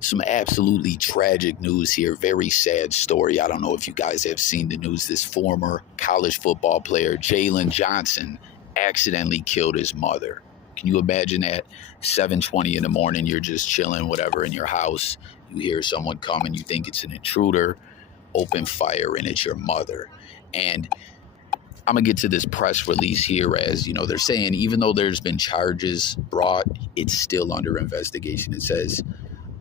Some absolutely tragic news here. Very sad story. I don't know if you guys have seen the news. This former college football player, Jalen Johnson, accidentally killed his mother. Can you imagine that? 7:20 in the morning, you're just chilling, whatever, in your house. You hear someone come and you think it's an intruder. Open fire and it's your mother. And I'm going to get to this press release here as, they're saying even though there's been charges brought, it's still under investigation. It says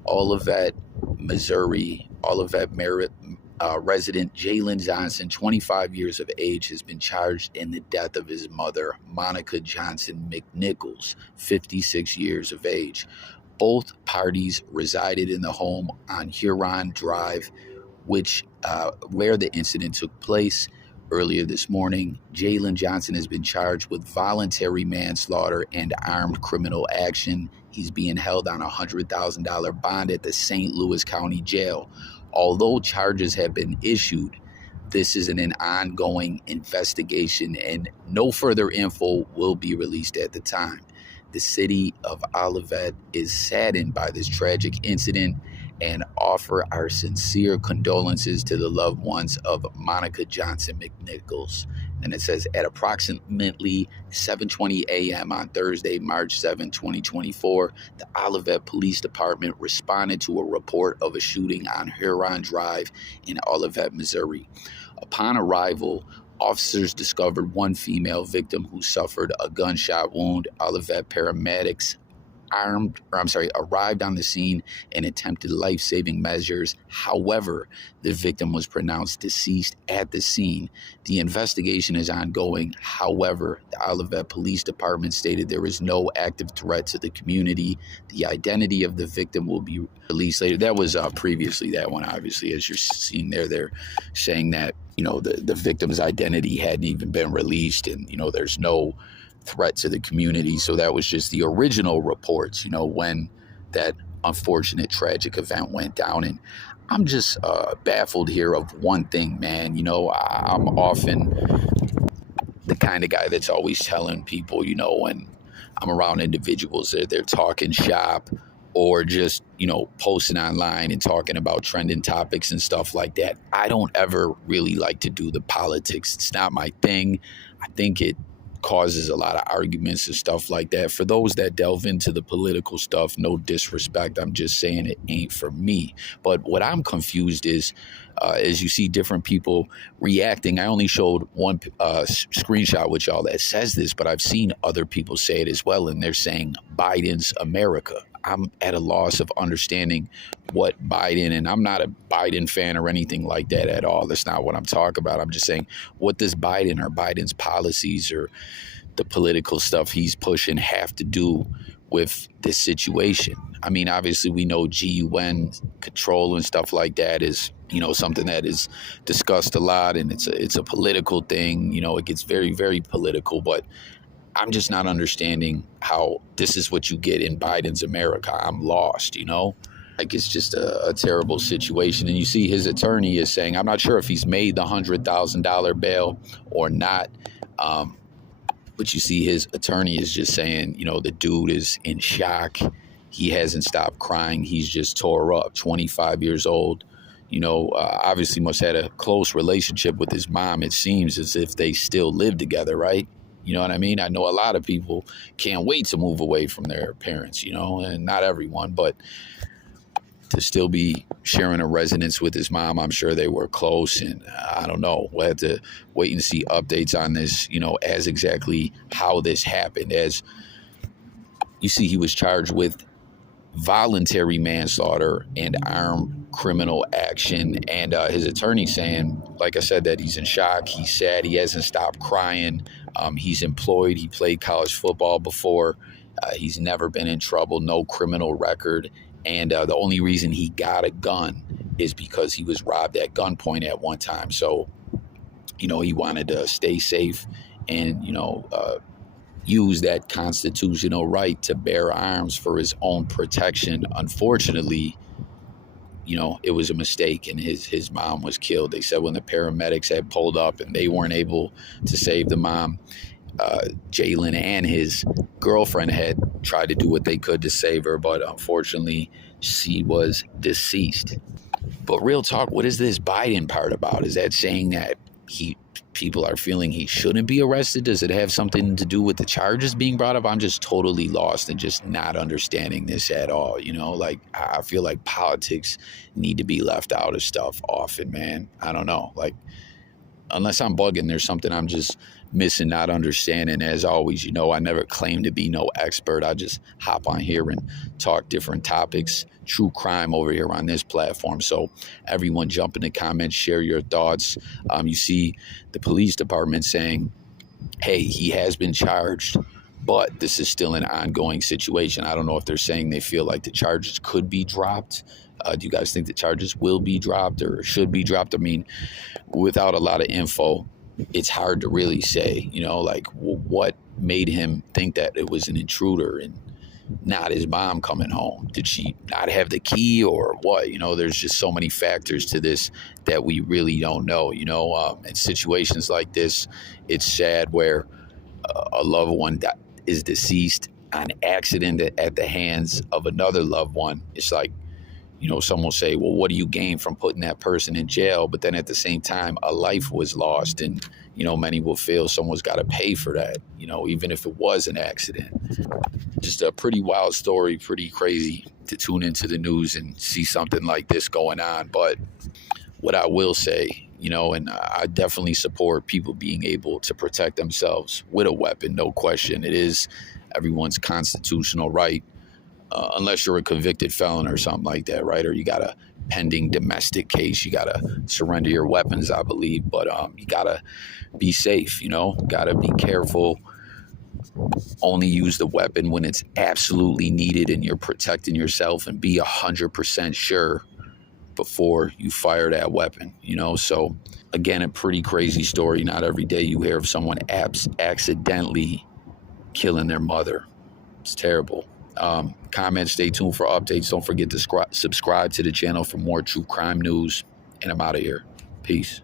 Olivet, Missouri, resident Jalen Johnson, 25 years of age, has been charged in the death of his mother, Monica Johnson McNichols, 56 years of age. Both parties resided in the home on Huron Drive, where the incident took place. Earlier this morning, Jalen Johnson has been charged with voluntary manslaughter and armed criminal action. He's being held on a $100,000 bond at the St. Louis County Jail. Although charges have been issued, this is an ongoing investigation and no further info will be released at the time. The city of Olivet is saddened by this tragic incident and offer our sincere condolences to the loved ones of Monica Johnson McNichols. And it says at approximately 7:20 a.m. on Thursday, March 7, 2024, the Olivet Police Department responded to a report of a shooting on Huron Drive in Olivet, Missouri. Upon arrival, officers discovered one female victim who suffered a gunshot wound. Olivet paramedics arrived on the scene and attempted life-saving measures. However, the victim was pronounced deceased at the scene. The investigation is ongoing. However, the Olivet Police Department stated there is no active threat to the community. The identity of the victim will be released later. That was previously that one, obviously, as you're seeing there. They're saying that, the victim's identity hadn't even been released and, there's no threat to the community. So that was just the original reports, when that unfortunate tragic event went down. And I'm just baffled here of one thing, man. I'm often the kind of guy that's always telling people, when I'm around individuals that they're talking shop or just, posting online and talking about trending topics and stuff like that. I don't ever really like to do the politics. It's not my thing. I think it causes a lot of arguments and stuff like that. For those that delve into the political stuff, no disrespect, I'm just saying it ain't for me. But what I'm confused is you see different people reacting. I only showed one screenshot with y'all that says this, but I've seen other people say it as well, and they're saying Biden's America. I'm at a loss of understanding what Biden, and I'm not a Biden fan or anything like that at all. That's not what I'm talking about. I'm just saying, what does Biden or Biden's policies or the political stuff he's pushing have to do with this situation? I mean, obviously we know GUN control and stuff like that is, something that is discussed a lot, and it's a political thing. It gets very, very political, but I'm just not understanding how this is what you get in Biden's America. I'm lost, Like, it's just a terrible situation. And you see his attorney is saying, I'm not sure if he's made the $100,000 bail or not. But you see his attorney is just saying, the dude is in shock. He hasn't stopped crying. He's just tore up, 25 years old. Obviously must have had a close relationship with his mom. It seems as if they still live together, right? You know what I mean? I know a lot of people can't wait to move away from their parents, and not everyone, but to still be sharing a residence with his mom, I'm sure they were close. And I don't know. We'll have to wait and see updates on this, as exactly how this happened. As you see, he was charged with voluntary manslaughter and armed criminal action. And his attorney saying, like I said, that he's in shock. He's sad. He hasn't stopped crying. He's employed. He played college football before. He's never been in trouble, no criminal record. And the only reason he got a gun is because he was robbed at gunpoint at one time. So, he wanted to stay safe and, use that constitutional right to bear arms for his own protection. Unfortunately, it was a mistake and his mom was killed. They said when the paramedics had pulled up and they weren't able to save the mom, Jalen and his girlfriend had tried to do what they could to save her, but unfortunately She was deceased. But real talk, what is this Biden part about? Is that saying that people are feeling he shouldn't be arrested? Does it have something to do with the charges being brought up? I'm just totally lost and just not understanding this at all. Like I feel like politics need to be left out of stuff often, man. I don't know. Like, unless I'm bugging, there's something I'm just missing, not understanding. As always, I never claim to be no expert. I just hop on here and talk different topics, true crime over here on this platform. So everyone jump in the comments, share your thoughts. You see the police department saying, hey, he has been charged, but this is still an ongoing situation. I don't know if they're saying they feel like the charges could be dropped. Do you guys think the charges will be dropped or should be dropped? I mean, without a lot of info, it's hard to really say, like what made him think that it was an intruder and not his mom coming home. Did she not have the key or what? There's just so many factors to this that we really don't know. In situations like this, it's sad where a loved one that is deceased on accident at the hands of another loved one. It's like, some will say, well, what do you gain from putting that person in jail? But then at the same time, a life was lost. And, many will feel someone's got to pay for that, even if it was an accident. Just a pretty wild story, pretty crazy to tune into the news and see something like this going on. But what I will say, and I definitely support people being able to protect themselves with a weapon, no question. It is everyone's constitutional right. Unless you're a convicted felon or something like that, right? Or you got a pending domestic case, you got to surrender your weapons, I believe. But you got to be safe, got to be careful. Only use the weapon when it's absolutely needed and you're protecting yourself, and be 100% sure before you fire that weapon, So, again, a pretty crazy story. Not every day you hear of someone accidentally killing their mother. It's terrible. Comment, stay tuned for updates. Don't forget to subscribe to the channel for more true crime news. And I'm out of here. Peace.